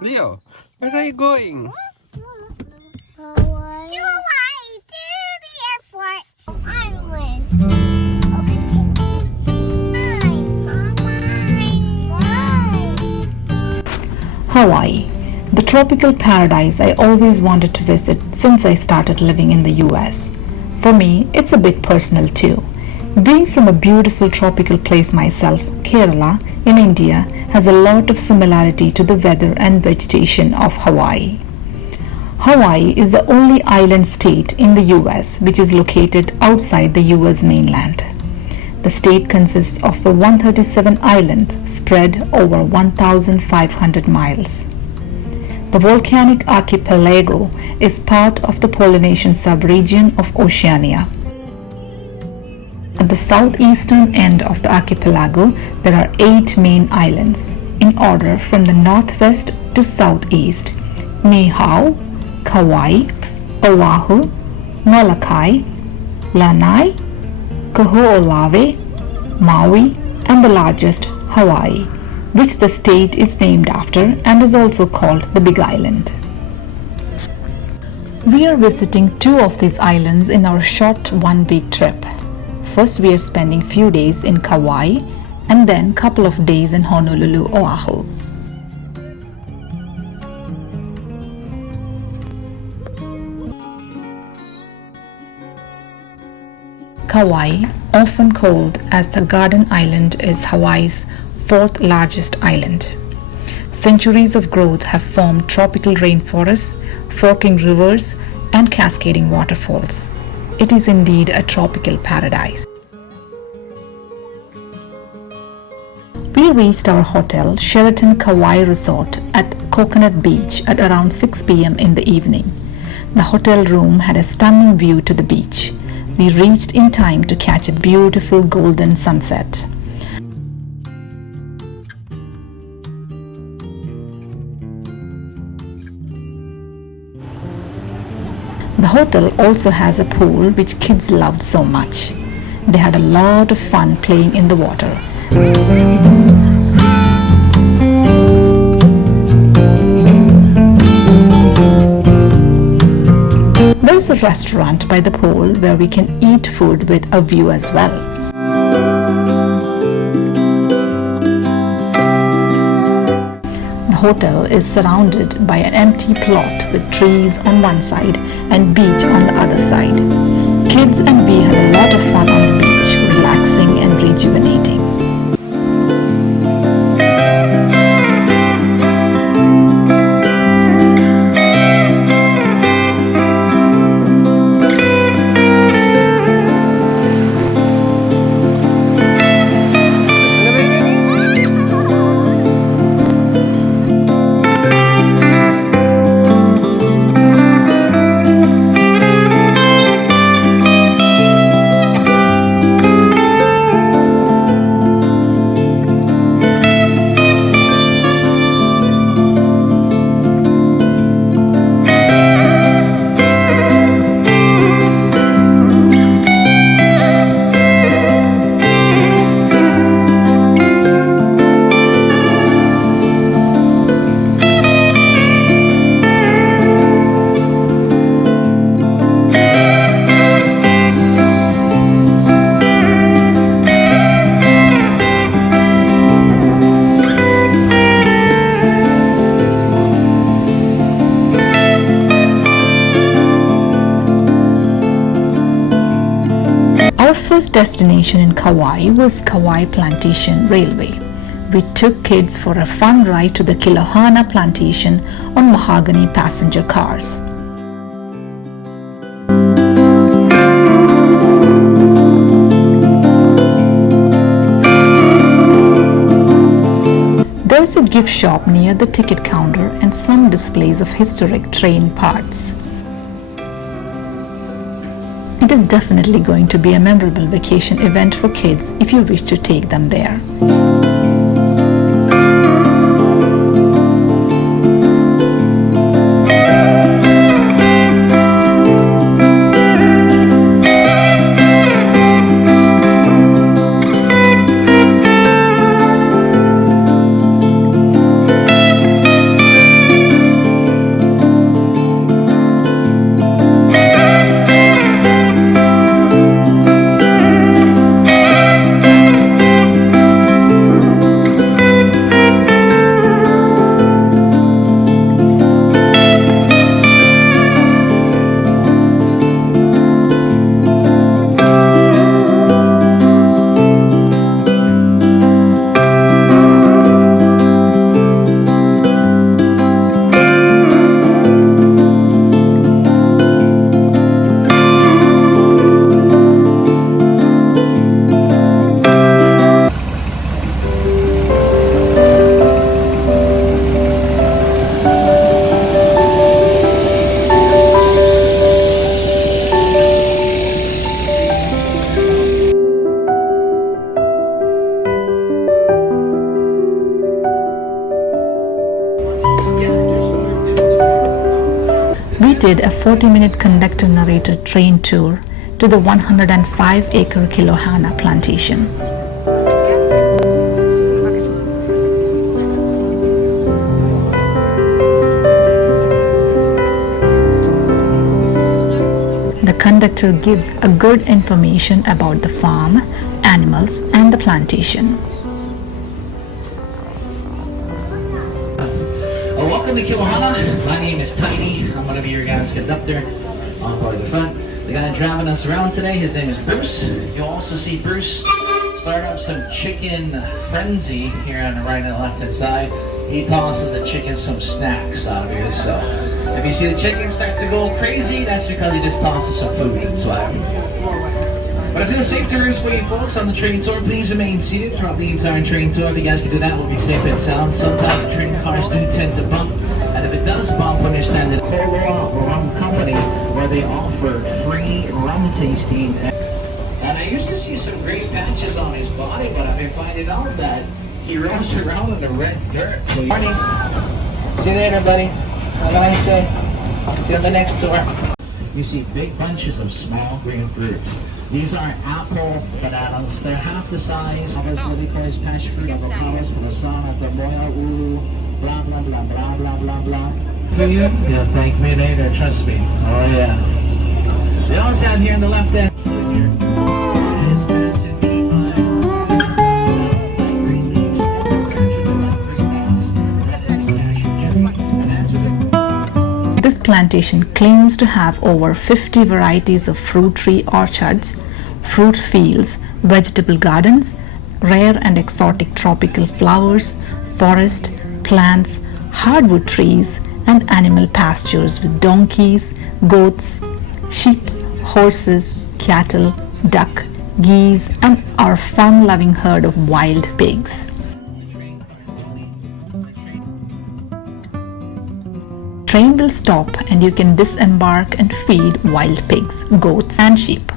Leo, where are you going? Hawaii. To Hawaii, to the airport. Island. Hawaii, the tropical paradise I always wanted to visit since I started living in the US. For me, it's a bit personal too. Being from a beautiful tropical place myself, Kerala in India has a lot of similarity to the weather and vegetation of Hawaii. Hawaii is the only island state in the US which is located outside the US mainland. The state consists of 137 islands spread over 1,500 miles. The volcanic archipelago is part of the Polynesian subregion of Oceania. At the southeastern end of the archipelago, there are 8 main islands, in order from the northwest to southeast: Niihau, Kauai, Oahu, Molokai, Lanai, Kaho'olawe, Maui, and the largest, Hawaii, which the state is named after and is also called the Big Island. We are visiting 2 of these islands in our short one-week trip. First, we are spending few days in Kauai and then couple of days in Honolulu, Oahu. Kauai, often called as the Garden Island, is Hawaii's 4th largest island. Centuries of growth have formed tropical rainforests, forking rivers, and cascading waterfalls. It is indeed a tropical paradise. We reached our hotel, Sheraton Kauai Resort, at Coconut Beach at around 6 p.m. in the evening. The hotel room had a stunning view to the beach. We reached in time to catch a beautiful golden sunset. The hotel also has a pool which kids loved so much. They had a lot of fun playing in the water. There's a restaurant by the pool where we can eat food with a view as well. The hotel is surrounded by an empty plot with trees on one side and beach on the other side. Kids and we had a lot of fun on the beach, relaxing and rejuvenating. Our first destination in Kauai was Kauai Plantation Railway. We took kids for a fun ride to the Kilohana plantation on mahogany passenger cars. There's a gift shop near the ticket counter and some displays of historic train parts. It is definitely going to be a memorable vacation event for kids if you wish to take them there. did a 40-minute conductor-narrator train tour to the 105-acre Kilohana plantation. The conductor gives a good information about the farm, animals, and the plantation. Welcome to Kilohana. My name is Tiny. I'm one of your guys' conductor on board the front. The guy driving us around today, his name is Bruce. You'll also see Bruce start up some chicken frenzy here on the right and the left hand side. He tosses the chickens some snacks out here, so if you see the chickens start to go crazy, that's because he just tosses some food. That's why. But if there's safety rules for you folks on the train tour, please remain seated throughout the entire train tour. If you guys can do that, we'll be safe and sound. Sometimes the train cars do tend to bump, and if it does bump, understand that Kauai rum company where they offer free rum tasting. And I used to see some great patches on his body, but I've been finding out that he roams around in the red dirt. So morning. See you later, buddy. Have a nice day. See you on the next tour. You see big bunches of small green fruits. These are apple bananas. They're half the size. What they call is passion fruit, avocados, manasana, tamoya, ulu, blah, blah, blah, blah, blah, blah, blah. For you? You'll thank me later, trust me. Oh, yeah. They also have here on the left end. This plantation claims to have over 50 varieties of fruit tree orchards, fruit fields, vegetable gardens, rare and exotic tropical flowers, forest, plants, hardwood trees, and animal pastures with donkeys, goats, sheep, horses, cattle, duck, geese, and our fun-loving herd of wild pigs. Train will stop and you can disembark and feed wild pigs, goats, and sheep.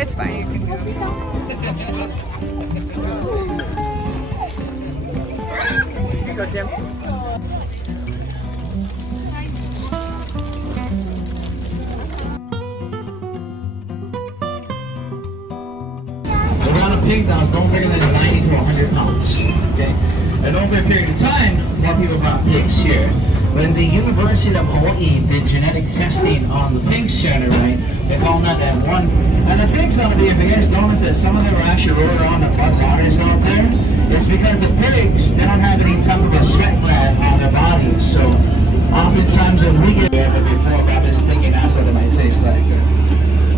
It's fine. You can do it. Go, Jim. Around a pig now is no bigger than 90 to 100 pounds. Okay? And over a period of time, more people bought pigs here. When the University of Hawaii did genetic testing on the pigs here, right, they found out that one, and the pigs out there, if you guys notice that some of them are actually rolling around the mud waters out there, it's because the pigs, they don't have any type of a sweat gland on their bodies. So oftentimes when we get there, before about this thinking that's what it might taste like.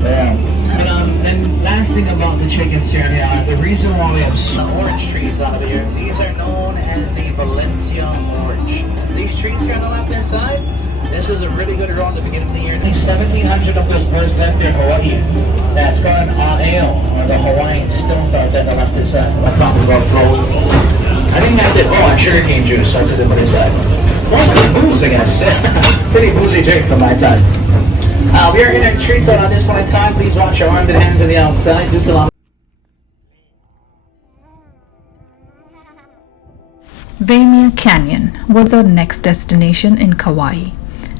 Yeah. But and last thing about the chickens here, the reason why we have some orange trees out here, these are known as the Valencia orange. These trees here on the left hand side, this was a really good row at the beginning of the year. There's 1,700 of those birds left here in Hawaii. That's called Aeo, or the Hawaiian stone dart on the left hand side. I talked about throw. I think that's it. Oh, and sugarcane juice, that's it on this side. Mostly booze, I guess. Pretty boozy drink from my time. We are in our treats out on this point in time. Please wash your arms and hands on the outside. Due to Waimea Canyon was our next destination in Kauai.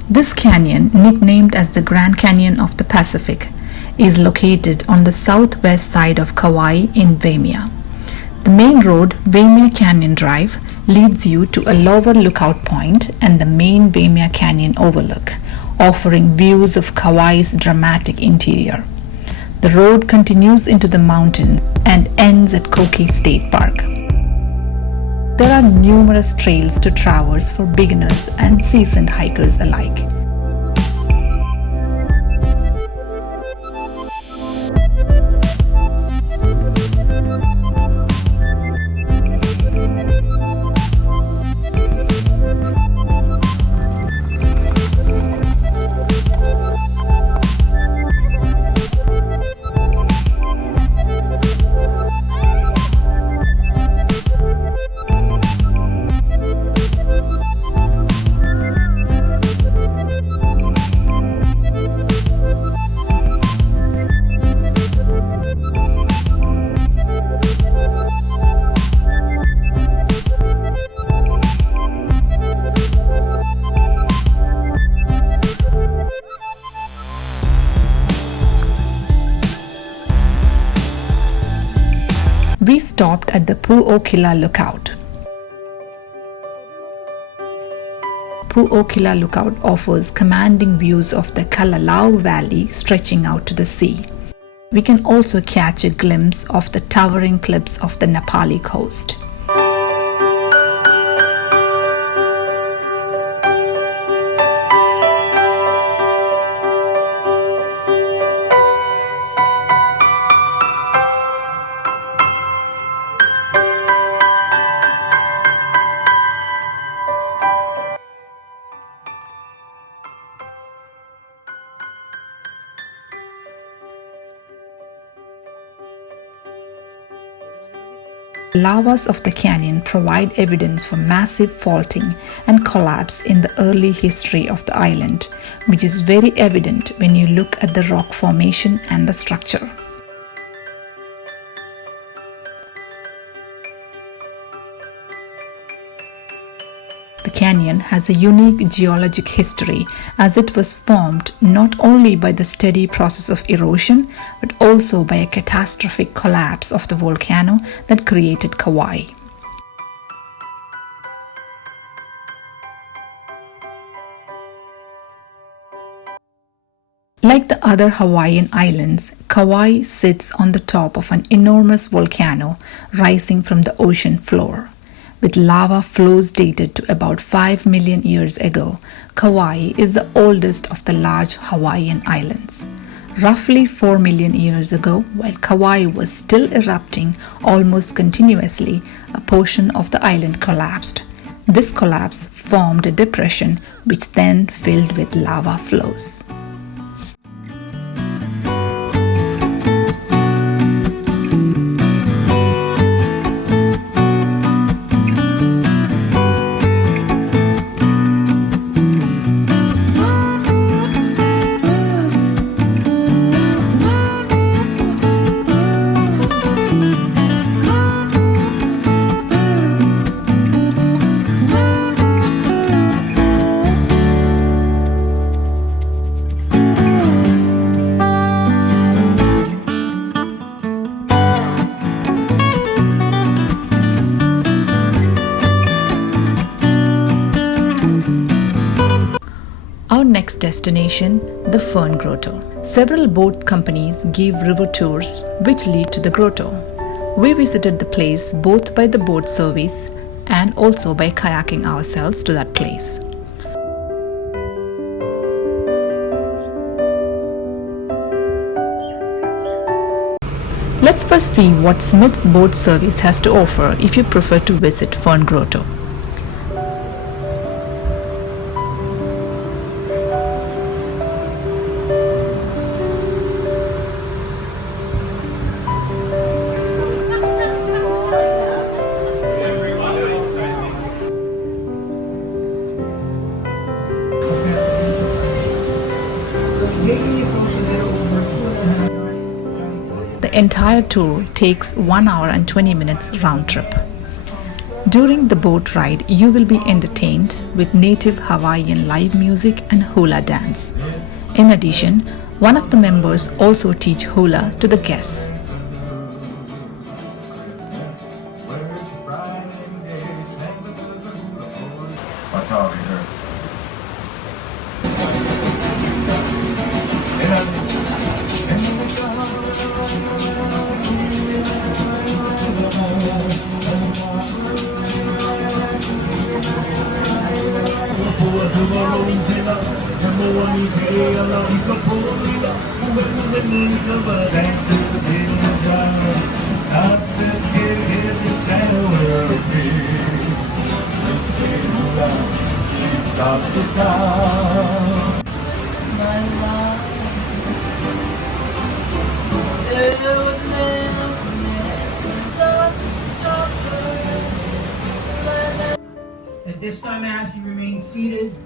This canyon, nicknamed as the Grand Canyon of the Pacific, is located on the southwest side of Kauai in Waimea. The main road, Waimea Canyon Drive, leads you to a lower lookout point and the main Waimea Canyon overlook, offering views of Kauai's dramatic interior. The road continues into the mountains and ends at Koki State Park. There are numerous trails to traverse for beginners and seasoned hikers alike. stopped at the Pu'okila Lookout. Pu'okila Lookout offers commanding views of the Kalalau Valley stretching out to the sea. We can also catch a glimpse of the towering cliffs of the Nepali coast. Lavas of the canyon provide evidence for massive faulting and collapse in the early history of the island, which is very evident when you look at the rock formation and the structure. The canyon has a unique geologic history as it was formed not only by the steady process of erosion but also by a catastrophic collapse of the volcano that created Kauai. Like the other Hawaiian islands, Kauai sits on the top of an enormous volcano rising from the ocean floor. With lava flows dated to about 5 million years ago, Kauai is the oldest of the large Hawaiian islands. Roughly 4 million years ago, while Kauai was still erupting almost continuously, a portion of the island collapsed. This collapse formed a depression which then filled with lava flows. Our next destination, the Fern Grotto. Several boat companies give river tours which lead to the grotto. We visited the place both by the boat service and also by kayaking ourselves to that place. Let's first see what Smith's Boat Service has to offer if you prefer to visit Fern Grotto. The entire tour takes 1 hour and 20 minutes round trip. During the boat ride, you will be entertained with native Hawaiian live music and hula dance. In addition, one of the members also teach hula to the guests. Watch out, reserve. At this time, I ask you remain seated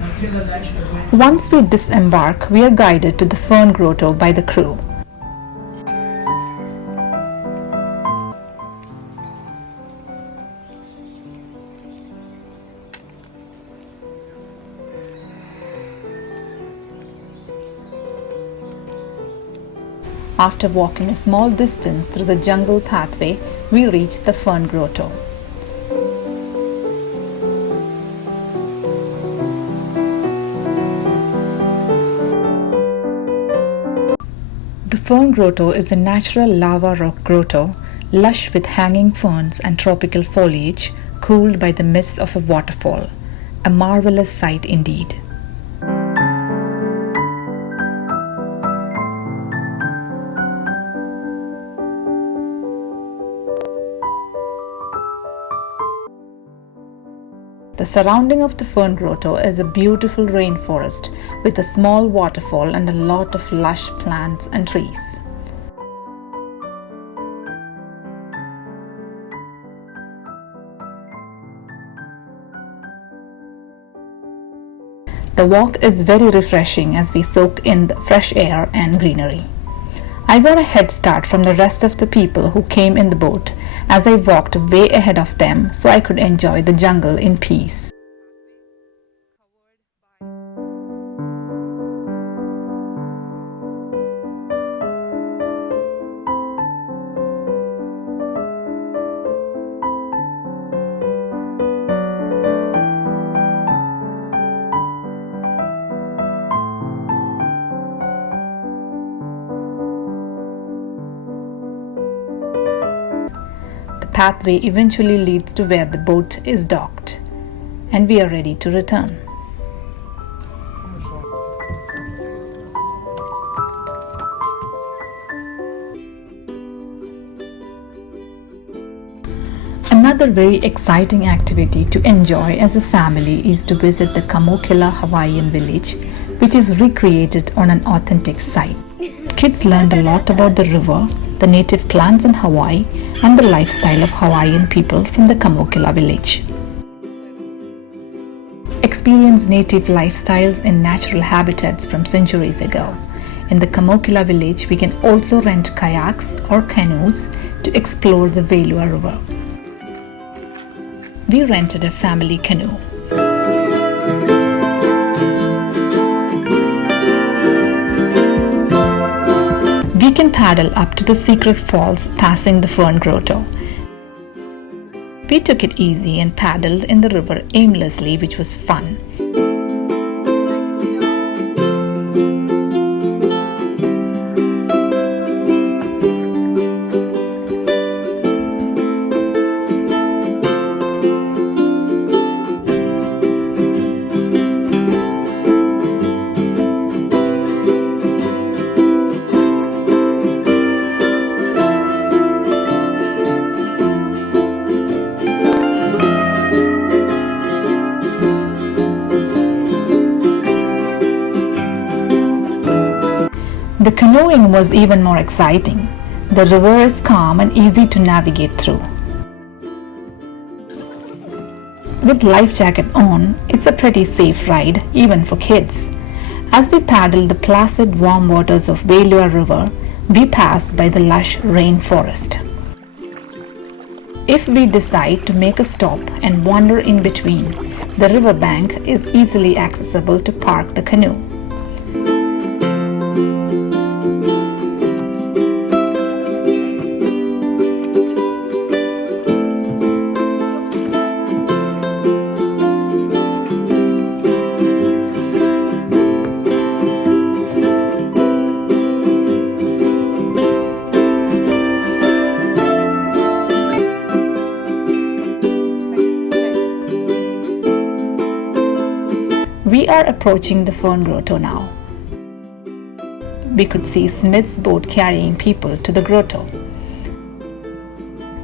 until election. Once we disembark, we are guided to the Fern Grotto by the crew. After walking a small distance through the jungle pathway, we reached the Fern Grotto. The Fern Grotto is a natural lava rock grotto, lush with hanging ferns and tropical foliage, cooled by the mist of a waterfall. A marvelous sight indeed. The surrounding of the Fern Grotto is a beautiful rainforest with a small waterfall and a lot of lush plants and trees. The walk is very refreshing as we soak in the fresh air and greenery. I got a head start from the rest of the people who came in the boat as I walked way ahead of them so I could enjoy the jungle in peace. The pathway eventually leads to where the boat is docked, and we are ready to return. Another very exciting activity to enjoy as a family is to visit the Kamokila Hawaiian village, which is recreated on an authentic site. Kids learned a lot about the river, the native plants in Hawaii, and the lifestyle of Hawaiian people from the Kamokila village. Experience native lifestyles in natural habitats from centuries ago. In the Kamokila village, we can also rent kayaks or canoes to explore the Velua River. We rented a family canoe. We can paddle up to the secret falls passing the Fern Grotto. We took it easy and paddled in the river aimlessly, which was fun. The canoeing was even more exciting. The river is calm and easy to navigate through. With life jacket on, it's a pretty safe ride even for kids. As we paddle the placid warm waters of Velua River, we pass by the lush rainforest. If we decide to make a stop and wander in between, the riverbank is easily accessible to park the canoe. We are approaching the Fern Grotto now. We could see Smith's boat carrying people to the grotto.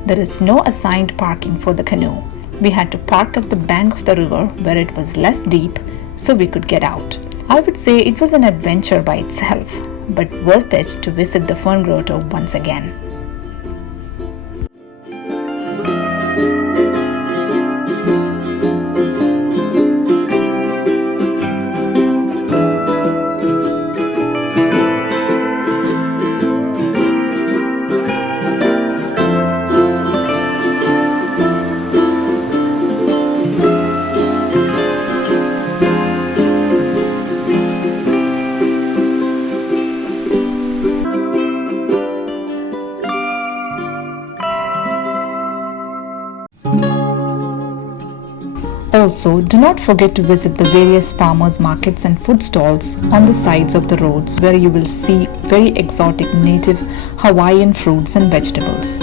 There is no assigned parking for the canoe. We had to park at the bank of the river where it was less deep so we could get out. I would say it was an adventure by itself, but worth it to visit the Fern Grotto once again. Also, do not forget to visit the various farmers markets and food stalls on the sides of the roads where you will see very exotic native Hawaiian fruits and vegetables.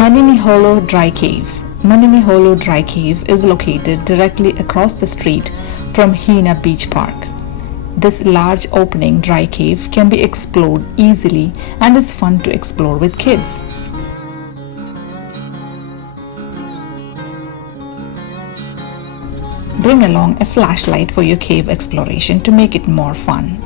Manini Hollow Dry Cave. Manini Hollow Dry Cave is located directly across the street from Hina Beach Park. This large opening dry cave can be explored easily and is fun to explore with kids. Bring along a flashlight for your cave exploration to make it more fun.